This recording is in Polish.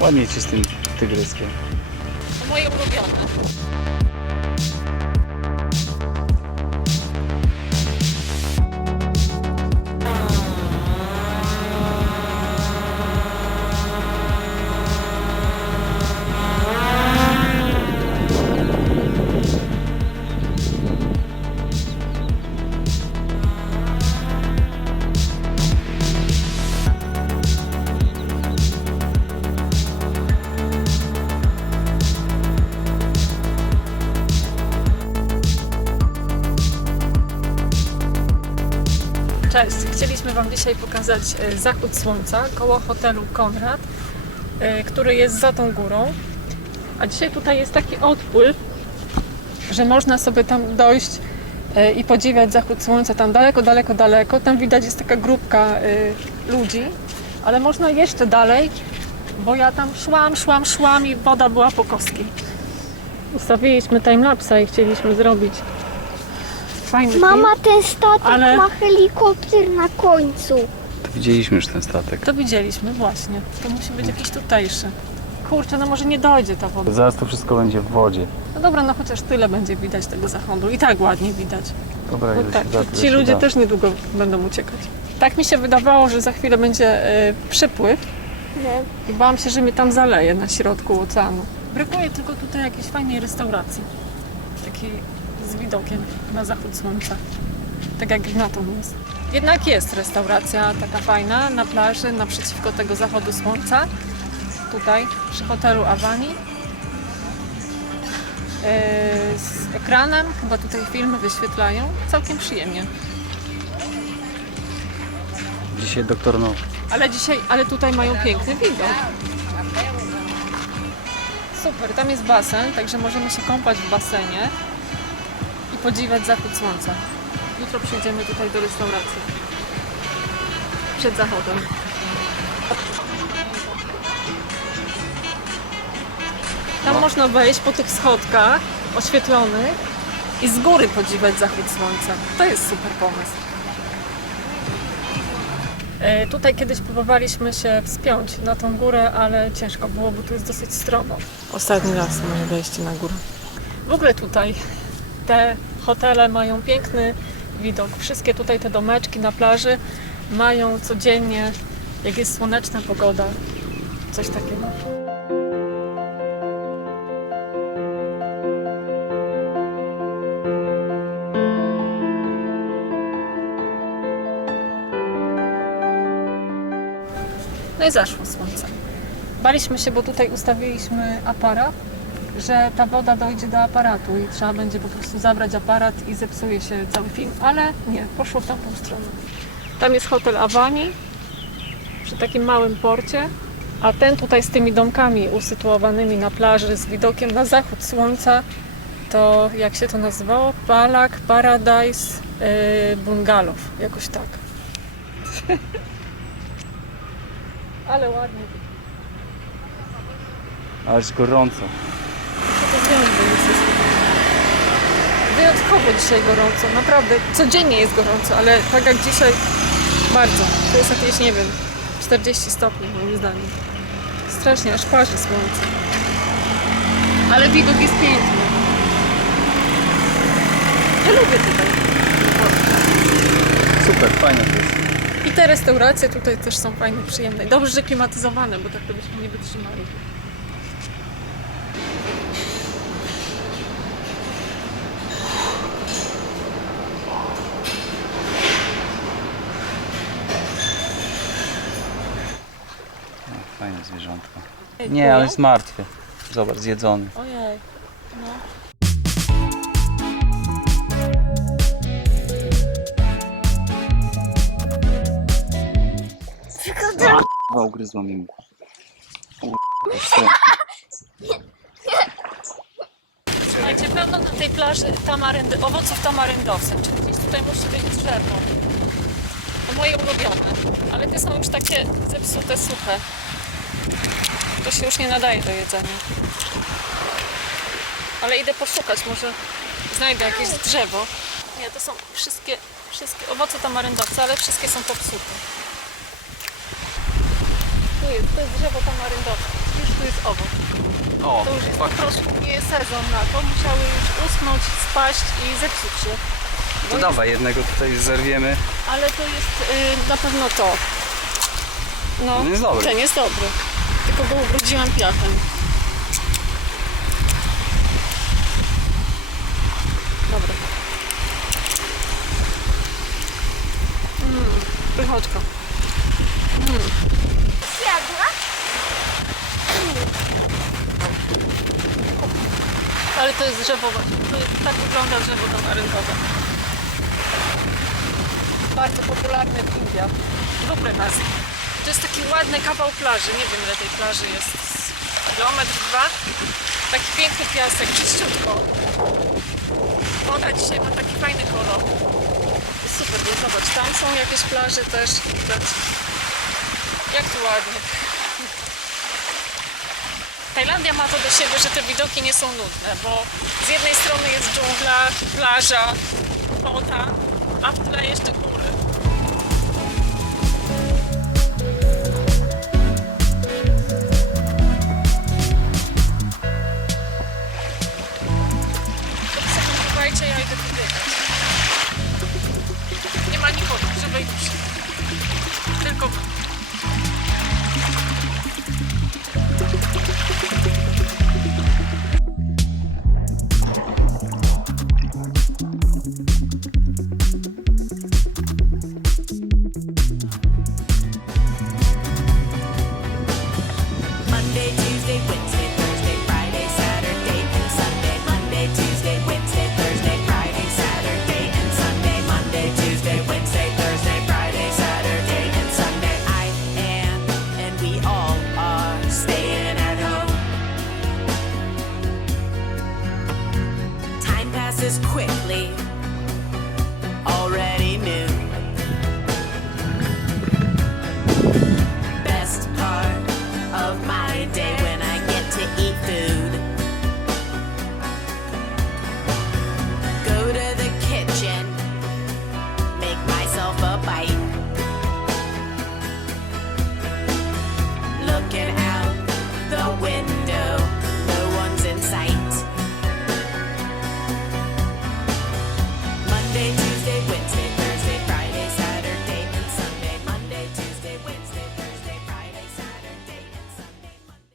Ładnie ci z tym tygryskiem. Moje ulubione. Cześć, chcieliśmy Wam dzisiaj pokazać e, zachód słońca koło hotelu Konrad, e, który jest za tą górą. A dzisiaj tutaj jest taki odpływ, że można sobie tam dojść e, i podziwiać zachód słońca tam daleko, daleko, daleko. Tam widać jest taka grupka ludzi, ale można jeszcze dalej, bo ja tam szłam, szłam, szłam i woda była po kostki. Ustawiliśmy timelapsa i chcieliśmy zrobić fajny film. Mama, ten statek Ale- ma helikopter na końcu. To widzieliśmy już ten statek. To widzieliśmy, właśnie. To musi być jakiś tutejszy. Kurczę, no może nie dojdzie ta woda. Zaraz to wszystko będzie w wodzie. No dobra, no chociaż tyle będzie widać tego zachodu. I tak ładnie widać. Dobra, No ile tak, się da, tyle ci się ludzie da. też niedługo będą uciekać. Tak mi się wydawało, że za chwilę będzie e, przypływ Nie. i bałam się, że mnie tam zaleje na środku oceanu. Brakuje tylko tutaj jakiejś fajnej restauracji. Takiej z widokiem na zachód słońca. Tak jak na tą jest. Jednak jest restauracja taka fajna na plaży naprzeciwko tego zachodu słońca. Tutaj przy hotelu Awani. Yy, z ekranem, chyba tutaj filmy wyświetlają. Całkiem przyjemnie. Dzisiaj doktor No. Ale dzisiaj, ale tutaj mają piękny widok. Super, tam jest basen, także możemy się kąpać w basenie podziwiać zachód słońca. Jutro przyjdziemy tutaj do restauracji. Przed zachodem. Tam można wejść po tych schodkach oświetlonych i z góry podziwiać zachód słońca. To jest super pomysł. E, Tutaj kiedyś próbowaliśmy się wspiąć na tą górę, ale ciężko było, bo tu jest dosyć stromo. Ostatni raz moje wejście na górę. W ogóle tutaj te hotele mają piękny widok. Wszystkie tutaj te domeczki na plaży mają codziennie, jak jest słoneczna pogoda, coś takiego. No i zaszło słońce. Baliśmy się, bo tutaj ustawiliśmy aparat, że ta woda dojdzie do aparatu i trzeba będzie po prostu zabrać aparat i zepsuje się cały film, ale nie, poszło w tamtą stronę. Tam jest hotel Awani przy takim małym porcie, a ten tutaj z tymi domkami usytuowanymi na plaży z widokiem na zachód słońca to jak się to nazywało? Palak Paradise yy, Bungalow, jakoś tak. Ale ładnie. Jest gorąco. To jest jest. Wyjątkowo dzisiaj gorąco, naprawdę. Codziennie jest gorąco, ale tak jak dzisiaj bardzo. To jest jakieś, nie wiem, 40 stopni moim zdaniem. Strasznie, aż parzy słońce. Ale widok jest piękny. Ja lubię tutaj. Super, fajne to jest. I te restauracje tutaj też są fajne, przyjemne. Dobrze, że klimatyzowane, bo tak to byśmy nie wytrzymali. O, Nie, ale jest martwy. Zobacz, zjedzony. Ojej. No. Chyba ugryzła mi. Słuchajcie, pełno na tej plaży tamaryndy, owoców tamaryndowców, czyli gdzieś tutaj musi być drzewo. To moje ulubione, ale te są już takie zepsute, suche. To się już nie nadaje do jedzenia. Ale idę poszukać, może znajdę jakieś drzewo. Nie, to są wszystkie, wszystkie owoce tamaryndowce, ale wszystkie są popsute. Tu jest, to jest drzewo tamaryndowce. Już tu jest owoc. O, To już jest po prostu nie sezon na to. Musiały już uschnąć, spaść i zepsuć się. To dawaj, jednego tutaj zerwiemy. Ale to jest y, na pewno to. No, Ten jest dobry. Ten jest dobry. Tylko go ubrudziłam piachem. Dobra. Mmm, pychoczka. Jadła? Ale to jest drzewo właśnie. To jest, tak wygląda drzewo tamarynkowe. Bardzo popularne w Indiach. W ogóle w Azji. To jest taki ładny kawał plaży. Nie wiem ile tej plaży jest. Kilometr, dwa. Taki piękny piasek, czyściutko. Woda dzisiaj ma taki fajny kolor. Jest super, bo zobacz, tam są jakieś plaże też. Jak tu ładnie. Tajlandia ma to do siebie, że te widoki nie są nudne, bo z jednej strony jest dżungla, plaża, woda, a w tle jeszcze is quick.